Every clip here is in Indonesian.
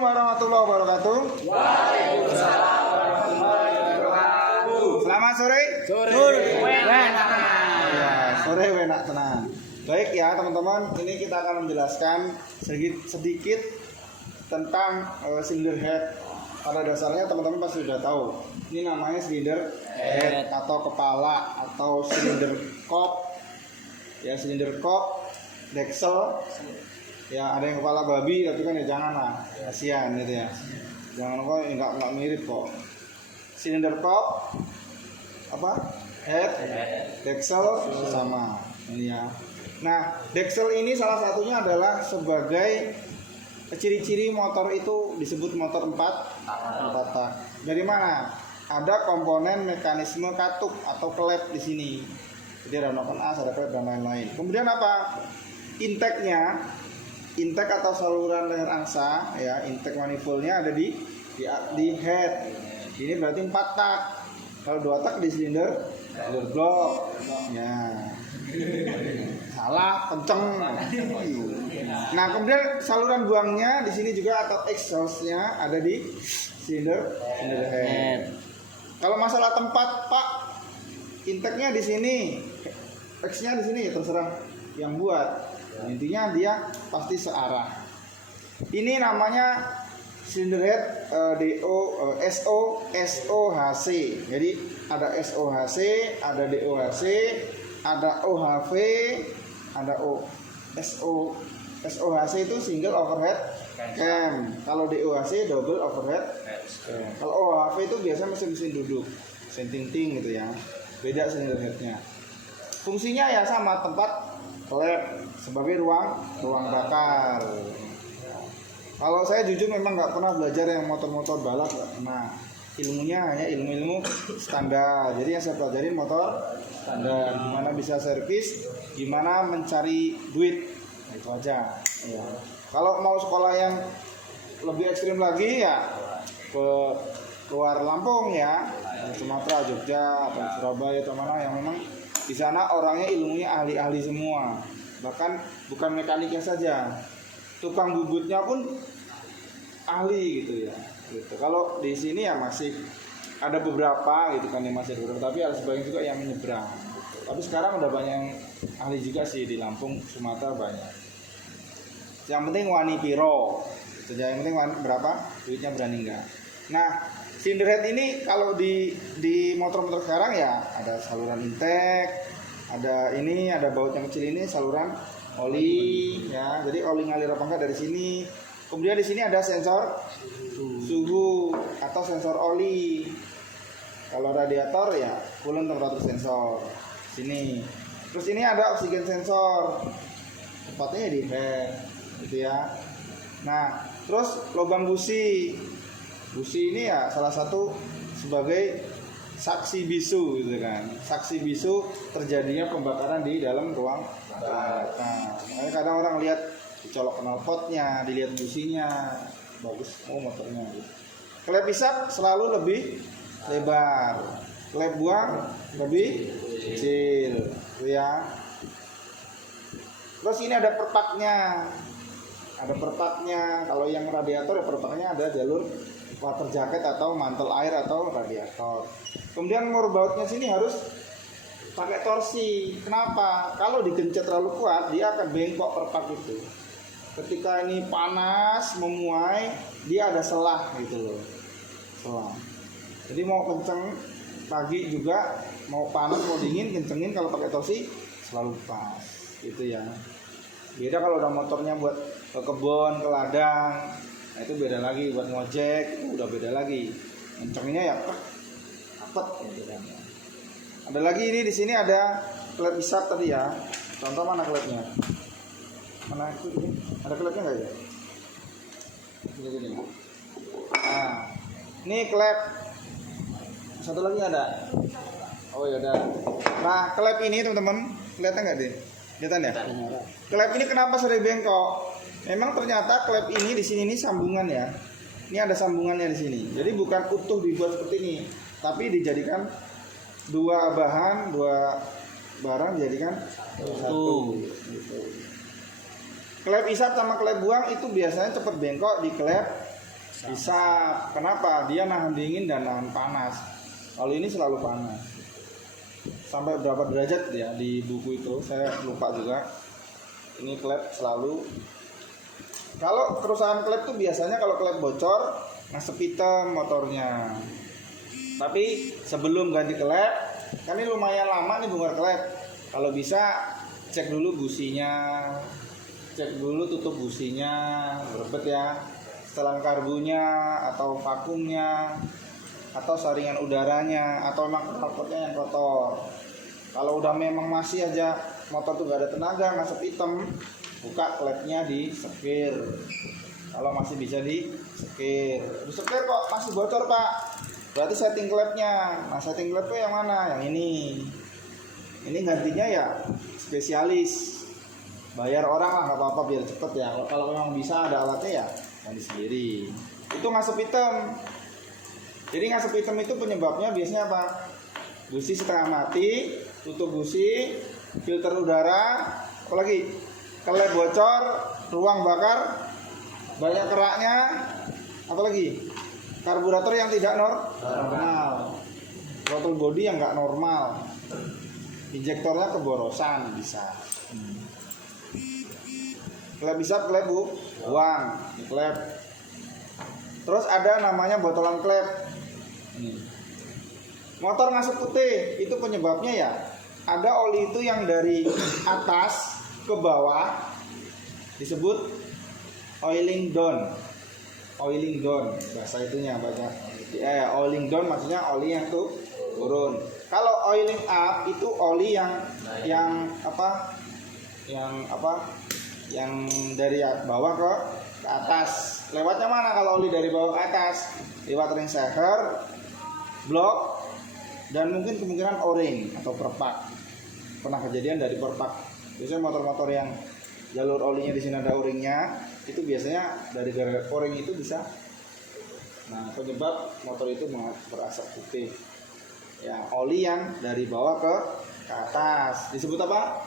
Warahmatullahi wabarakatuh. Waalaikumsalam warahmatullahi wabarakatuh. Selamat sore. Sore. Ya, sore enak tenang. Baik ya teman-teman, ini kita akan menjelaskan sedikit tentang cylinder head. Pada dasarnya teman-teman pasti sudah tahu. Ini namanya cylinder head atau kepala atau cylinder cock. Ya, cylinder cock, deksel. Ya, ada yang kepala babi tapi kan ya jangan lah, kasihan gitu ya. Jangan kok enggak mirip kok. Cylinder cock apa? Head, deksel sama. Ini ya. Nah, deksel ini salah satunya adalah sebagai ciri-ciri motor itu disebut motor 4 tak. Dari mana? Ada komponen mekanisme katup atau klep di sini. Jadi ada noken as, ada klep dan lain-lain. Kemudian apa? Intake-nya, intake atau saluran leher angsa, ya, intake manifoldnya ada di head. Ini berarti 4 tak. Kalau 2 tak di silinder block. Ya. Salah, kenceng. Nah, kemudian saluran buangnya di sini juga atau exhaustnya ada di silinder head. Kalau masalah tempat, Pak, intake-nya di sini, X-nya di sini, ya terserah yang buat. Intinya dia pasti searah. Ini namanya cylinder head SOHC. Jadi ada SOHC, ada DOHC, ada OHV, ada SOHC itu single overhead cam. Kalau DOHC double overhead cam. Kalau OHV itu biasanya mesin duduk, senting-ting gitu ya. Beda cylinder headnya. Fungsinya ya sama, tempat klep sebagai ruang bakar. Kalau saya jujur memang nggak pernah belajar yang motor-motor balap. Nah, ilmunya hanya ilmu-ilmu standar. Jadi yang saya pelajarin motor standar, gimana bisa servis, gimana mencari duit, itu aja. Ya. Kalau mau sekolah yang lebih ekstrim lagi ya ke luar Lampung ya, Sumatera, Jogja, atau Surabaya atau mana yang memang di sana orangnya ilmunya ahli-ahli semua. Bahkan bukan mekaniknya saja, tukang bubutnya pun ahli gitu ya. Gitu. Kalau di sini ya masih ada beberapa gitu kan yang masih ada beberapa, tapi ada sebagian juga yang menyeberang. Gitu. Tapi sekarang udah banyak yang ahli juga sih di Lampung, Sumatera banyak. Yang penting wani piro. Gitu. Yang penting berapa duitnya berani enggak. Nah, cylinder head ini kalau di motor-motor sekarang ya ada saluran intake, ada baut yang kecil ini saluran oli ya. Jadi oli ngalir apa enggak dari sini. Kemudian di sini ada sensor suhu atau sensor oli. Kalau radiator ya coolant temperatur sensor. Sini. Terus ini ada oksigen sensor. Tepatnya di head gitu ya. Nah, terus lubang busi. Busi ini ya salah satu sebagai saksi bisu gitu kan. Saksi bisu terjadinya pembakaran di dalam ruang bakar. Nah, makanya kadang orang lihat dicolok knalpotnya, dilihat businya, bagus motornya gitu. Klep isap selalu lebih lebar, klep buang lebih kecil, gitu ya. Terus ini ada pertaknya. Ada pertaknya. Kalau yang radiator ya pertaknya ada jalur water jacket atau mantel air atau radiator. Kemudian mur bautnya sini harus pakai torsi. Kenapa? Kalau digencet terlalu kuat dia akan bengkok perpak itu. Ketika ini panas memuai, dia ada selah gitu loh. Selah. Jadi mau kenceng pagi juga, mau panas mau dingin kencengin kalau pakai torsi selalu pas. Gitu ya. Beda kalau udah motornya buat ke kebun, ke ladang. Nah, itu beda lagi, buat ngojek itu udah beda lagi. Kencenginnya ya apet gitu kan. Ada lagi ini di sini ada klep isap tadi ya. Contoh mana klepnya? Mana itu? Ada klepnya nggak ya? Ini. Nah, ini klep. Satu lagi ada. Oh ya udah. Nah, klep ini teman-teman, kelihatan nggak deh? Kelihatan ya? Klep ini kenapa sering bengkok? Memang ternyata klep ini di sini sambungan ya. Ini ada sambungannya di sini. Jadi bukan utuh dibuat seperti ini, tapi dijadikan dua barang dijadikan satu. Gitu. Klep isap sama klep buang itu biasanya cepat bengkok di klep Bisa. Kenapa? Dia nahan dingin dan nahan panas. Kalau ini selalu panas. Sampai berapa derajat ya di buku itu? Saya lupa juga. Ini klep selalu. Kalau kerusakan klep tuh biasanya kalau klep bocor, ngasep hitam motornya. Tapi sebelum ganti klep, kan ini lumayan lama nih bongkar klep. Kalau bisa cek dulu businya, cek dulu tutup businya, berbet ya. Setelan karbunya atau vakumnya atau saringan udaranya atau memang knalpotnya yang kotor. Kalau udah memang masih aja motor tuh gak ada tenaga, ngasep hitam, buka klepnya di sekir. Kalau masih bisa di sekir kok masih bocor pak, berarti setting klepnya. Nah setting klepnya yang mana? Yang ini gantinya ya spesialis, bayar orang lah, nggak apa-apa biar cepet ya. Kalau memang bisa ada alatnya ya ganti sendiri. Itu ngasep hitam. Jadi ngasep hitam itu penyebabnya biasanya apa? Busi setengah mati, tutup busi, filter udara, apalagi kelep bocor, ruang bakar banyak keraknya, apalagi karburator yang tidak normal, throttle body yang nggak normal, injektornya keborosan bisa. Klep bisa klep buang, klep. Terus ada namanya botolan klep. Motor ngasep putih itu penyebabnya ya ada oli itu yang dari atas ke bawah disebut oiling down. Oiling down bahasa itunya baca. Oiling down maksudnya oli yang tuh turun. Kalau oiling up itu oli yang dari bawah ke atas. Lewatnya mana kalau oli dari bawah ke atas? Lewat ring seher, blok, dan mungkin kemungkinan o-ring atau perpak. Pernah kejadian dari perpak. Biasanya motor-motor yang jalur olinya di sini ada o-ringnya, itu biasanya dari o-ring itu bisa. Nah, penyebab motor itu berasap putih. Ya, oli yang dari bawah ke atas disebut apa?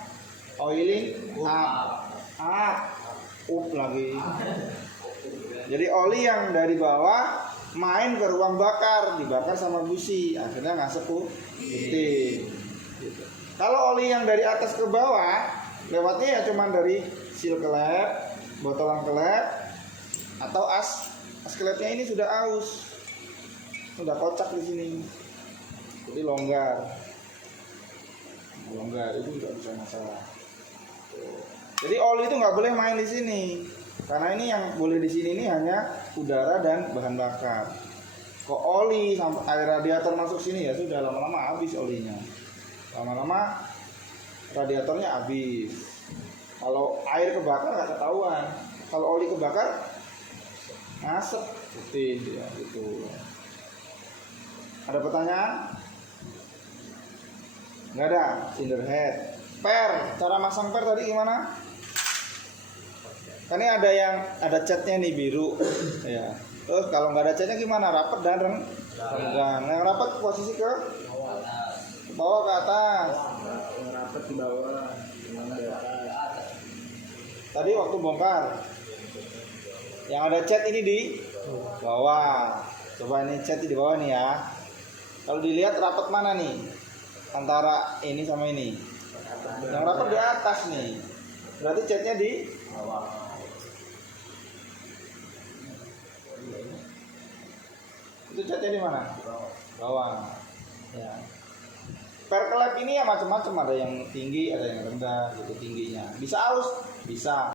Oiling up. Up lagi. Jadi oli yang dari bawah main ke ruang bakar, dibakar sama busi, akhirnya ngasep putih. Gitu. Kalau oli yang dari atas ke bawah, lewatnya ya cuman dari seal kelep, botolan kelep, atau as kelepnya ini sudah aus, sudah kocak di sini, jadi longgar itu tidak bisa masalah. Jadi oli itu nggak boleh main di sini. Karena ini yang boleh di sini ini hanya udara dan bahan bakar. Kok oli sampai air radiator masuk sini ya sudah lama-lama habis olinya. Lama-lama radiatornya habis. Kalau air kebakar nggak ketahuan. Kalau oli kebakar ngasep putih ya gitu. Ada pertanyaan? Nggak ada. Cylinder head. Per, cara masang per tadi gimana? Ini ada catnya nih biru, ya. Terus kalau nggak ada catnya gimana? Rapat dan renggang. Yang rapat posisi ke bawah ke atas. Yang rapat di bawah. Tadi waktu bongkar, yang ada cat ini di bawah. Coba ini cat di bawah nih ya. Kalau dilihat rapat mana nih? Antara ini sama ini. Yang rapat di atas nih. Berarti catnya di bawah. Itu catnya di mana? Bawah. Ya. Per kelep ini ya macam-macam, ada yang tinggi, ada yang rendah, gitu tingginya. Bisa aus, bisa.